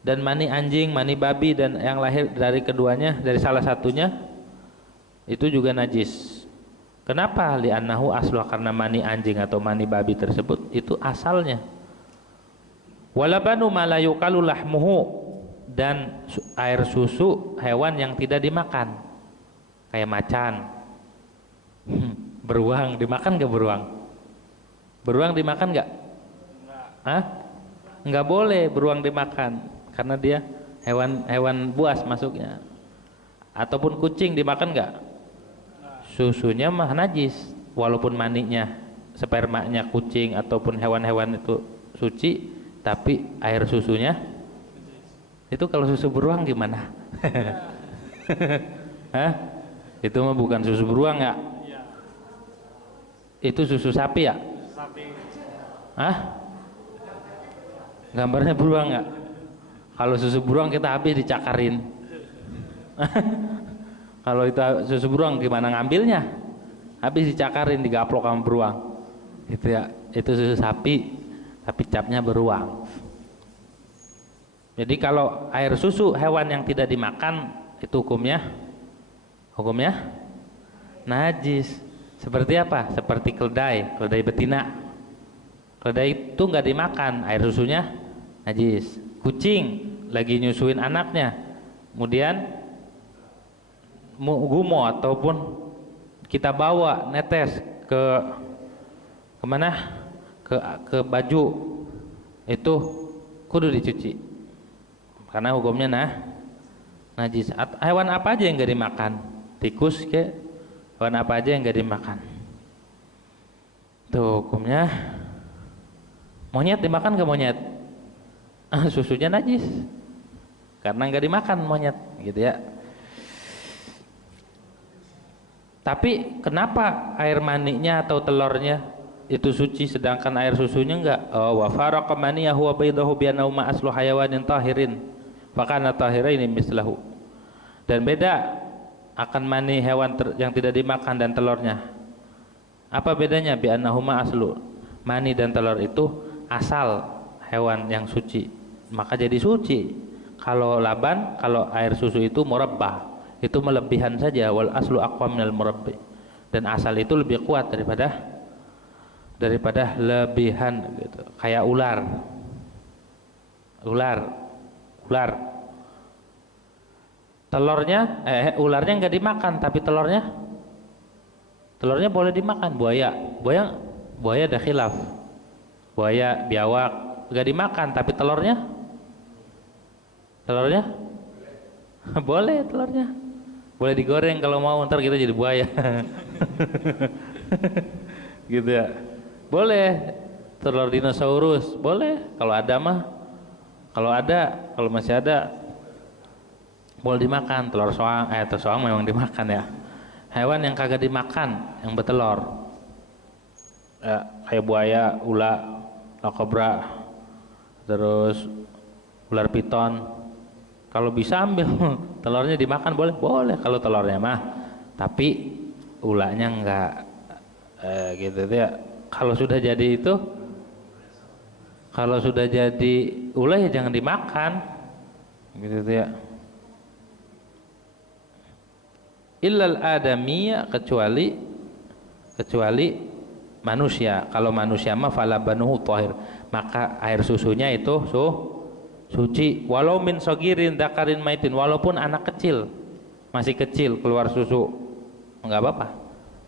dan mani anjing, mani babi, dan yang lahir dari keduanya, dari salah satunya, itu juga najis. Kenapa? Li'annahu asluh, karena mani anjing atau mani babi tersebut itu asalnya. Walabanu ma la yuqalu lahmuhu, dan air susu hewan yang tidak dimakan, kayak macan. Beruang dimakan gak beruang? Beruang dimakan gak? Hah? Nggak boleh beruang dimakan karena dia hewan buas masuknya. Ataupun kucing dimakan nggak? Susunya mah najis, walaupun maninya, spermanya kucing ataupun hewan-hewan itu suci, tapi air susunya itu. Kalau susu beruang gimana? Hah? Itu mah bukan susu beruang ya? Itu susu sapi ya? Hah? Gambarnya beruang nggak? Kalau susu beruang kita habis dicakarin. Kalau itu susu beruang gimana ngambilnya? Habis dicakarin, digaplok sama beruang. Gitu ya. Itu susu sapi tapi capnya beruang. Jadi kalau air susu hewan yang tidak dimakan itu hukumnya najis. Seperti apa? Seperti keledai betina. Keledai itu nggak dimakan, air susunya najis. Kucing lagi nyusuin anaknya, kemudian gumo ataupun kita bawa netes kemana, ke baju, itu kudu dicuci karena hukumnya najis. Hewan apa aja yang nggak dimakan? Tikus ke? Hewan apa aja yang nggak dimakan? Tuh hukumnya. Monyet dimakan ke monyet? Susunya najis karena nggak dimakan monyet, gitu ya. Tapi kenapa air maninya atau telurnya itu suci sedangkan air susunya enggak? Oh, wa faraqa maniyahu wa baydahu bi annahu ma aslu hayawanin tahirin fa kana tahiraini mislahu. Dan beda akan mani hewan yang tidak dimakan dan telurnya. Apa bedanya? Bi annahu ma aslu. Mani dan telur itu asal hewan yang suci, maka jadi suci. Kalau laban, kalau air susu itu murabbah, itu melebihan saja. Wal aslu aqwa minal murabbi. Dan asal itu lebih kuat daripada lebihan gitu. Kayak ular telurnya ularnya nggak dimakan tapi telurnya boleh dimakan. Buaya ada khilaf. Buaya, biawak nggak dimakan tapi telurnya boleh, telurnya boleh digoreng kalau mau, ntar kita jadi buaya. Gitu ya, boleh. Telur dinosaurus boleh kalau masih ada boleh dimakan. Telur soang memang dimakan ya. Hewan yang kagak dimakan yang bertelur ya, kayak buaya, ula, kobra, terus ular piton, kalau bisa ambil telurnya dimakan boleh kalau telurnya mah, tapi ulanya enggak gitu ya. Kalau sudah jadi ulah ya jangan dimakan gitu ya. Illal adamiyya, kecuali manusia. Kalau manusia mah falabanuhu thahir, maka air susunya itu suci. Walau min sagirin dzakarin maitin, walaupun anak kecil masih kecil keluar susu enggak apa-apa.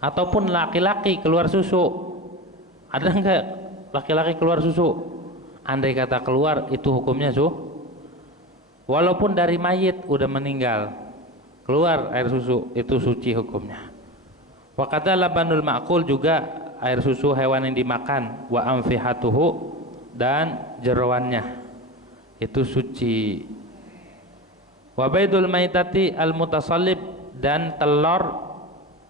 Ataupun laki-laki keluar susu. Ada enggak laki-laki keluar susu? Andai kata keluar, itu hukumnya walaupun dari mayit udah meninggal keluar air susu, itu suci hukumnya. Wa kata labanul ma'kul, juga air susu hewan yang dimakan, wa amfihatuhu, dan jeroannya itu suci. Wa baydul maitati al mutasallib, dan telur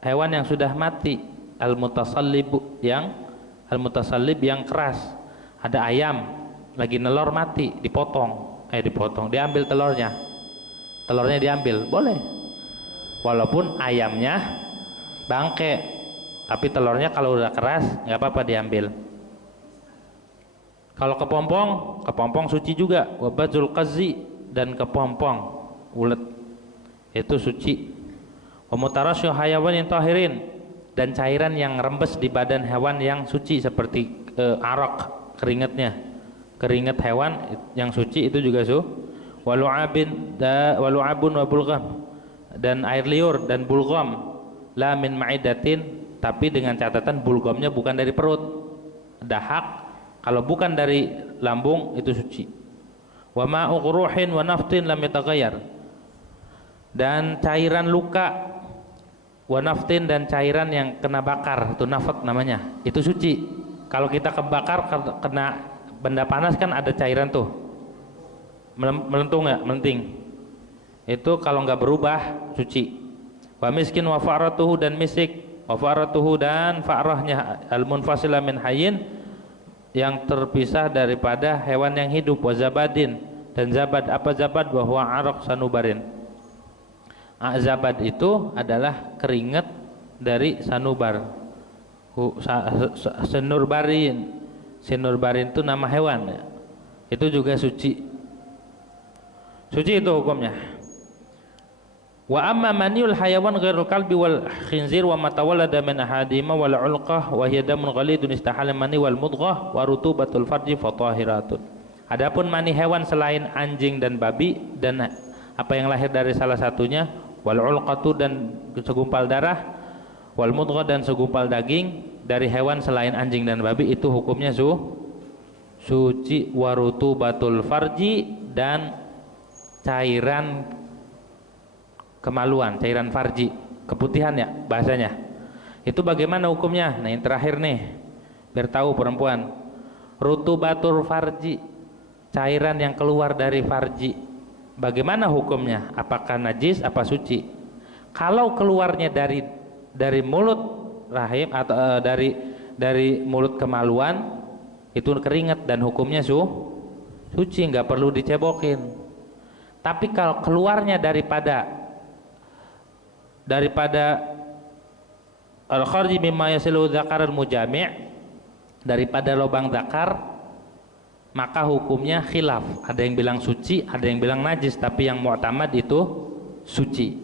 hewan yang sudah mati, al mutasallib yang keras. Ada ayam lagi nelor mati, diambil telurnya diambil, boleh. Walaupun ayamnya bangke, tapi telurnya kalau udah keras nggak apa-apa diambil. Kalau kepompong suci juga. Wabazul qazi, dan kepompong ulet itu suci. Wa mutarasyu hayawanin tahirin, dan cairan yang rembes di badan hewan yang suci seperti arak, keringat hewan yang suci itu juga walu'abun wa bulgham, dan air liur dan bulgham, la min ma'idatin, tapi dengan catatan bulghamnya bukan dari perut. Dahak kalau bukan dari lambung itu suci. Wa ma'u quruhin wa naftin lam yataghayyar, dan cairan luka, wa naftin, dan cairan yang kena bakar, itu nafat namanya, itu suci. Kalau kita kebakar kena benda panas kan ada cairan tuh melentung ya, melenting, itu kalau nggak berubah suci. Wa miskin wa fa'ratuhu, dan misik, wa fa'ratuhu, dan fa'rahnya, al munfasila min hayyin, yang terpisah daripada hewan yang hidup. Wa zabadin, dan zabad. Apa zabad? Bahwa arak sanubarin. Zabad itu adalah keringat dari sanubar. Sinurbarin itu nama hewan ya. Itu juga suci itu hukumnya. Wa amma maniul hayawan ghairul kalbi wal khinzir wa matawallada min ahadima wal ulqah wa hiya damun ghalidun istahala mani wal mudghah wa rutubatul farji fatahiratun. Adapun mani hewan selain anjing dan babi, dan apa yang lahir dari salah satunya, wal ulqatu, dan segumpal darah, wal mudghah, dan segumpal daging dari hewan selain anjing dan babi, itu hukumnya suci, warutubatul farji, dan cairan kemaluan, cairan farji, keputihan ya bahasanya. Itu bagaimana hukumnya? Nah, yang terakhir nih, biar tahu perempuan. Rutubatul farji, cairan yang keluar dari farji, bagaimana hukumnya? Apakah najis apa suci? Kalau keluarnya dari mulut rahim atau dari mulut kemaluan, itu keringat dan hukumnya suci, nggak perlu dicebokin. Tapi kalau keluarnya daripada al-kharji mimma yasilu dzakaral mujami', daripada lubang zakar, maka hukumnya khilaf. Ada yang bilang suci, ada yang bilang najis, tapi yang mu'tamad itu suci.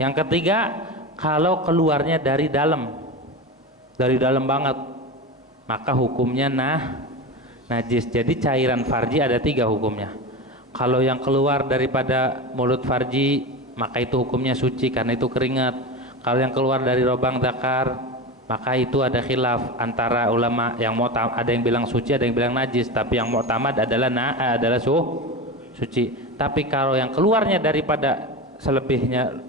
Yang ketiga, kalau keluarnya dari dalam banget, maka hukumnya najis. Jadi cairan farji ada 3 hukumnya. Kalau yang keluar daripada mulut farji, maka itu hukumnya suci karena itu keringat. Kalau yang keluar dari lubang zakar, maka itu ada khilaf antara ulama. Yang ada yang bilang suci, ada yang bilang najis, tapi yang mu'tamad adalah suci. Tapi kalau yang keluarnya daripada selebihnya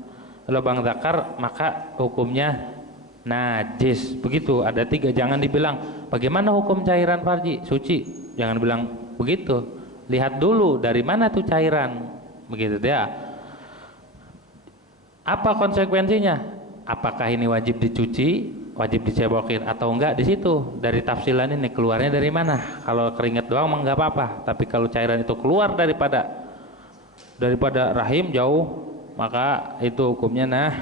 lubang zakar, maka hukumnya najis. Begitu, ada 3. Jangan dibilang bagaimana hukum cairan farji, suci, jangan bilang begitu. Lihat dulu dari mana tuh cairan, begitu ya. Apa konsekuensinya? Apakah ini wajib dicuci, wajib dicebokin atau enggak? Di situ dari tafsilan ini keluarnya dari mana. Kalau keringat doang mah enggak apa-apa, tapi kalau cairan itu keluar daripada rahim jauh, maka itu hukumnya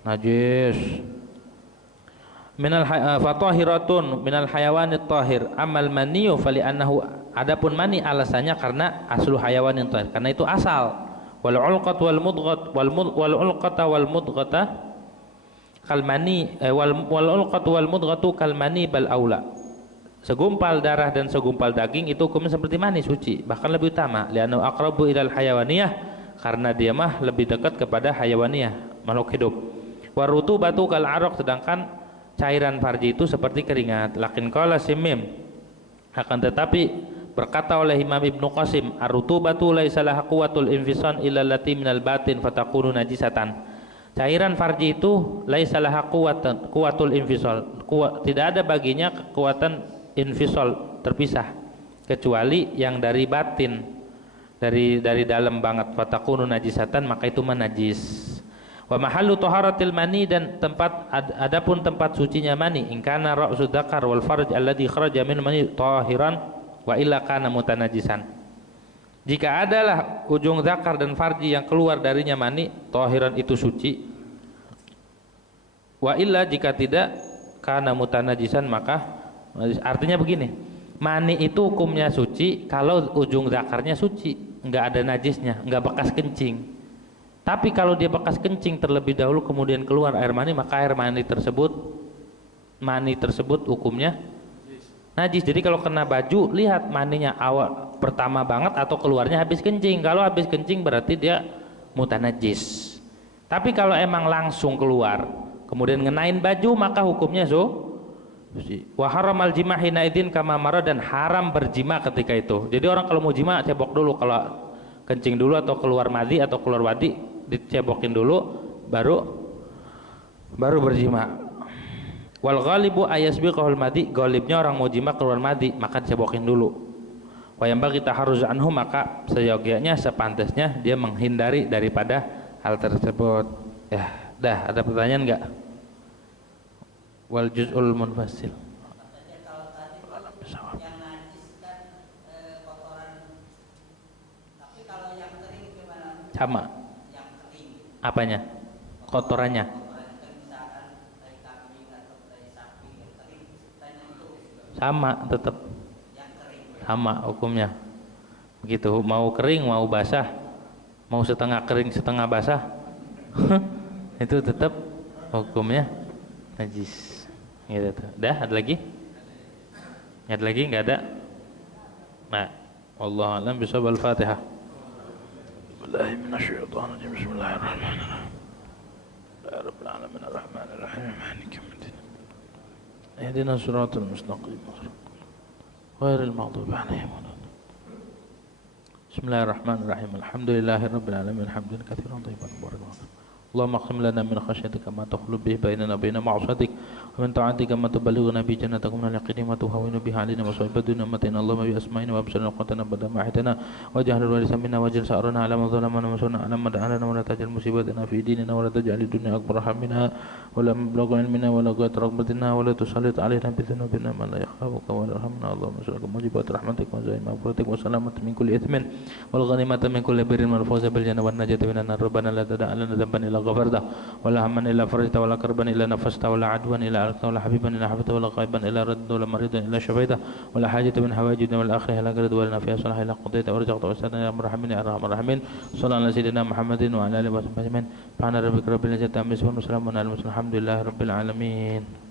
najis. Minal fatahiratun minal hayawanit tahir, amal maniyu fali annahu, adapun mani alasannya karena aslu hayawanin tahir, karena itu asal. Wal ulqat wal mudghat wal ulqata wal mudghata kalmani wal ulqatu wal mudghatu kalmani bal aula. Segumpal darah dan segumpal daging itu hukumnya seperti mani, suci, bahkan lebih utama. Li'annahu aqrabu ilal hayawaniyah, karena dia mah lebih dekat kepada hayawaniyah, makhluk hidup. Wa rutubatu kal araq, sedangkan cairan farji itu seperti keringat. Lakin qala Simim, akan tetapi berkata oleh Imam Ibnu Qasim, ar-rutubatu laisa laha quwwatul infisan illa allati minal batin fatakunu najisatan. Cairan farji itu laisa laha quwwatul infisal, tidak ada baginya kekuatan infisal, terpisah, kecuali yang dari batin, dari dalam banget. Fatakunu najisatan, maka itu najis. Wa mahallu taharatil mani, dan adapun tempat sucinya mani, in kana ra'su dzakar wal farj alladhi kharaja min mani tahiran wa illa kana mutanajisan. Jika adalah ujung zakar dan farji yang keluar darinya mani, tahiran itu suci. Wa illa, jika tidak, kana mutanajisan, maka artinya begini, mani itu hukumnya suci kalau ujung zakarnya suci, enggak ada najisnya, enggak bekas kencing. Tapi kalau dia bekas kencing terlebih dahulu kemudian keluar air mani, maka air mani tersebut hukumnya najis. Jadi kalau kena baju, lihat maninya awal pertama banget atau keluarnya habis kencing. Kalau habis kencing berarti dia mutanajis. Tapi kalau emang langsung keluar kemudian ngenain baju, maka hukumnya wa haramal jima' hina idzin kama mara, dan haram berjima ketika itu. Jadi orang kalau mau jima cebok dulu, kalau kencing dulu atau keluar madhi atau keluar wadi dicebokin dulu baru berjima. Wal ghalibu ayasbiqul madi, ghalibnya orang mau jima keluar madi maka dicebokin dulu. Wa yambaghi taharruz anhu, maka seyogianya sepantasnya dia menghindari daripada hal tersebut. Ya, dah, ada pertanyaan enggak? Wal juz'ul munfasil. Yang najis kan kotoran. Tapi kalau yang kering gimana? Sama. Yang kering. Apanya? Kotorannya. Sama, tetap sama hukumnya begitu. Mau kering mau basah, mau setengah kering setengah basah itu tetap hukumnya najis gitu. Dah, ada lagi? Ada lagi? Nggak ada? Nah, wallahu a'lam bishawab. Al-Fatihah. Billahi minasyaitonir rajim. Bismillahirrahmanirrahim. Ya Rabbil alamin arrahmanir rahim maliki yaumiddin. اهدنا الصراط المستقيم ghairil maghdubi 'alaihim waladdallin. Bismillahirrahmanirrahim. Alhamdulillahirabbil alamin hamdan katsiran thayyiban mubarakan. Allahumma aqsim lana min khasyatika ma tahulu bihi bainana baina ma'asatik wa min ta'atika ma tuballighuna bi jannatika min al-yaqini ma tuhawwinu bihi 'alaina masa'ib ad-dunya matina Allahumma bi asma'ina wa absarina qatana bada ma ahitana waj'al al-warisa minna waj'al sa'rana 'ala man zalamana wa sunna 'ala man da'ana wa la taj'al musibatana fi dinina wa la taj'al ad-dunya akbar hammina wa la mablagha ilmina wa la ghayat rahmatina wa la tusallit 'alaina bi dhunubina man la yakhafuka wa la yarhamna Allahumma salli mujibat rahmatika wa zaima maghfiratik wa salamat min kulli ithmin wal ghanimata min kulli birrin wal fawza bil jannati wan najata minan nar rabbana la tad'a lana dhanban illa غفرته ولا هما إلا فرجته ولا كربا إلا نفسته ولا عدوا إلا ألقته ولا حبيبا إلا حفظته ولا غائبا إلا ردته ولا مريضا إلا شفيته ولا حاجة من حوائج الدنيا والآخرة إلا قضيتها ولنا فيها صلاح إلا قضيتها ورزقته وأسعدنا يا أرحم الراحمين يا أرحم الراحمين صلى الله على سيدنا محمد وعلى آله وصحبه أجمعين سبحان ربك رب العزة عما يصفون وسلام على المرسلين الحمد لله رب العالمين.